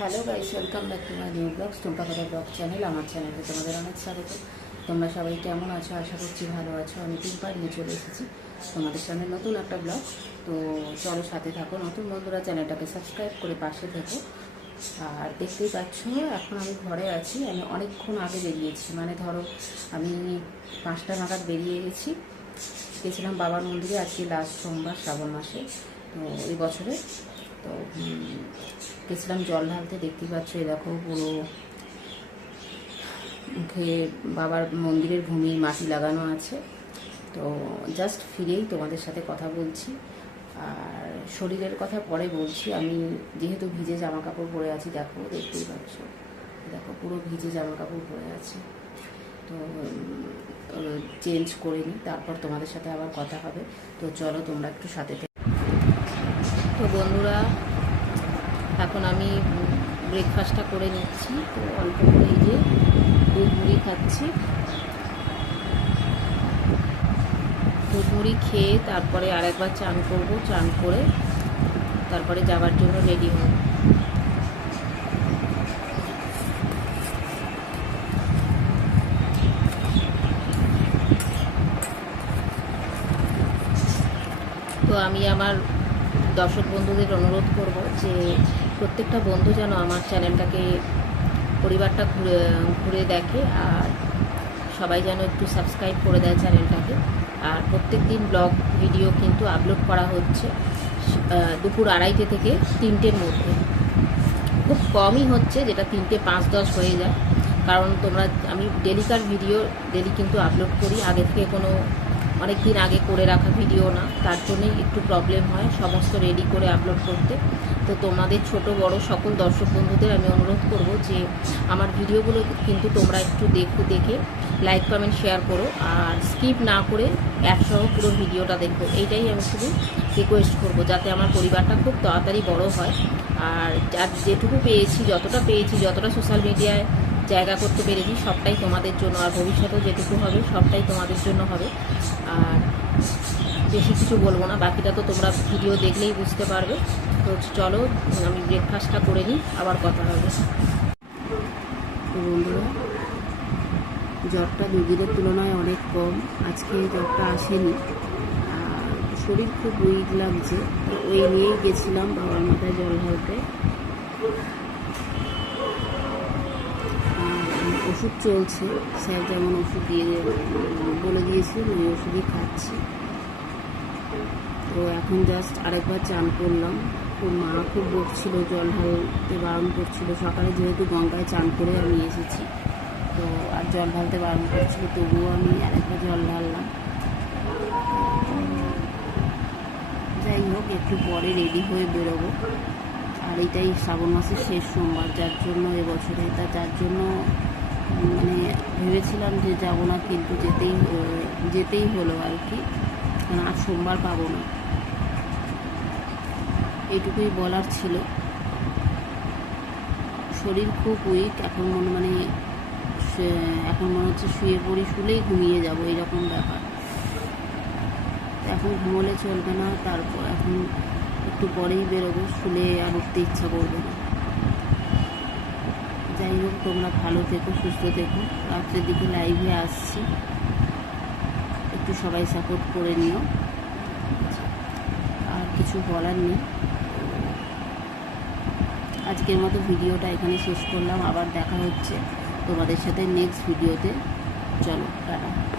Hello guys, welcome back to my new blogs. Tumpa কথা blog channel, আমার চ্যানেলে তোমাদের অনেক স্বাগত। তোমরা সবাই কেমন আছো? আশা করছি ভালো আছো। আমি টুম্পা, নিয়ে চলে এসেছি তোমাদের সামনে নতুন একটা ব্লগ। তো চলো সাথে থাকো। নতুন বন্ধুরা, চ্যানেলটাকে সাবস্ক্রাইব করে পাশে থেকো। আর দেখতেই পাচ্ছ, এখন আমি ঘরে আছি। আমি অনেকক্ষণ আগে বেরিয়েছি। মানে ধরো, আমি পাঁচটা নাগাদ বেরিয়ে গেছি। গেছিলাম বাবার মন্দিরে আজকে লাস্ট সোমবার, শ্রাবণ মাসে। তো এই বছরে তো গেছিলাম জল ঢালতে দেখতেই পাচ্ছ এই দেখো পুরো মুখে বাবার মন্দিরের ভূমি মাটি লাগানো আছে। তো জাস্ট ফিরেই তোমাদের সাথে কথা বলছি। আর শরীরের কথা পরে বলছি আমি যেহেতু ভিজে জামা কাপড় পরে আছি দেখো দেখতেই পাচ্ছ। দেখো পুরো ভিজে জামা কাপড় পরে আছে। তো চেঞ্জ করে নিই তারপর তোমাদের সাথে আবার কথা হবে। তো চলো তোমরা একটু সাথে থেকো। তো বন্ধুরা, এখন আমি ব্রেকফাস্টটা করে নিচ্ছি। তো অল্প করে এই যে দুধ মুড়ি খাচ্ছি। দুধ মুড়ি খেয়ে তারপরে আরেকবার চান করব, চান করে তারপরে যাওয়ার জন্য রেডি হব। তো আমি আমার দর্শক বন্ধুদের অনুরোধ করব যে প্রত্যেকটা বন্ধু যেন আমার চ্যানেলটাকে, পরিবারটা ঘুরে ঘুরে দেখে আর সবাই যেন একটু সাবস্ক্রাইব করে দেয় চ্যানেলটাকে। আর প্রত্যেক দিন ব্লগ ভিডিও কিন্তু আপলোড করা হচ্ছে দুপুর আড়াইটে থেকে তিনটের মধ্যে। খুব কমই হচ্ছে, যেটা তিনটে পাঁচ দশ হয়ে যায়। কারণ তোমরা, আমি ডেলিকার ভিডিও ডেলি কিন্তু আপলোড করি। আগে থেকে কোনো অনেক দিন আগে করে রাখা ভিডিও না, তার জন্যই একটু প্রবলেম হয় সমস্ত রেডি করে আপলোড করতে। তো তোমাদের ছোট, বড় সকল দর্শক বন্ধুদের আমি অনুরোধ করব যে আমার ভিডিওগুলো কিন্তু তোমরা একটু দেখো, দেখে লাইক কমেন্ট শেয়ার করো। আর স্কিপ না করে একসহ পুরো ভিডিওটা দেখো। এইটাই আমি শুধু রিকোয়েস্ট করব, যাতে আমার পরিবারটা খুব তাড়াতাড়ি বড় হয়। আর যার যেটুকু পেয়েছি, যতটা পেয়েছি, যতটা সোশ্যাল মিডিয়ায় জায়গা করতে পেরেছি, সবটাই তোমাদের জন্য আর ভবিষ্যতেও যেটুকু হবে, সবটাই তোমাদের জন্য হবে। আর বেশি কিছু বলব না, বাকিটা তো তোমরা ভিডিও দেখলেই বুঝতে পারবে। তো চলো, আমি ব্রেকফাস্টটা করে নিই, আবার কথা হবে। বন্ধুরা, জ্বরটা দুদিনের তুলনায় অনেক কম, আজকে জ্বরটা আসেনি। শরীর খুব উইক লাগছে ওই নিয়েই গেছিলাম বাবার মাথায় জল ঢালতে। ওষুধ চলছে। স্যার যেমন ওষুধ দিয়ে বলে দিয়েছিল ওই ওষুধই খাচ্ছি। তো এখন জাস্ট আরেকবার চান করলাম। খুব মা খুব বকছিল, জল ঢালতে বারণ করছিল। সকালে যেহেতু গঙ্গায় চান করে আমি এসেছি, তো আর জল ঢালতে বারণ করছিল, তবুও আমি আরেকবার জল ঢাললাম। যাই হোক, একটু পরে রেডি হয়ে বেরোবো। আর এটাই শ্রাবণ মাসের শেষ সোমবার, যার জন্য এবছরে, তা যার জন্য মানে ভেবেছিলাম যে যাব না, কিন্তু যেতেই যেতেই হলো আর কি। কারণ আর সোমবার পাবো না। এটুকুই বলার ছিল। শরীর খুব উইক এখন মনে মানে এখন মনে হচ্ছে শুয়ে পড়ি, শুলেই ঘুমিয়ে যাব, এরকম ব্যাপার। এখন ঘুমোলে চলবে না, তারপর এখন একটু পরেই বেরোবো, শুলে আর উঠতে ইচ্ছা করবে না। যাই হোক, তোমরা ভালো থেকো, সুস্থ থেকো। রাত্রের দিকে লাইভে আসছি। একটু সবাই সাপোর্ট করে নিও। আর কিছু বলার নেই। আজকের মতো ভিডিওটা এখানে শেষ করলাম। আবার দেখা হচ্ছে তোমাদের সাথে নেক্সট ভিডিওতে চলো, টাটা।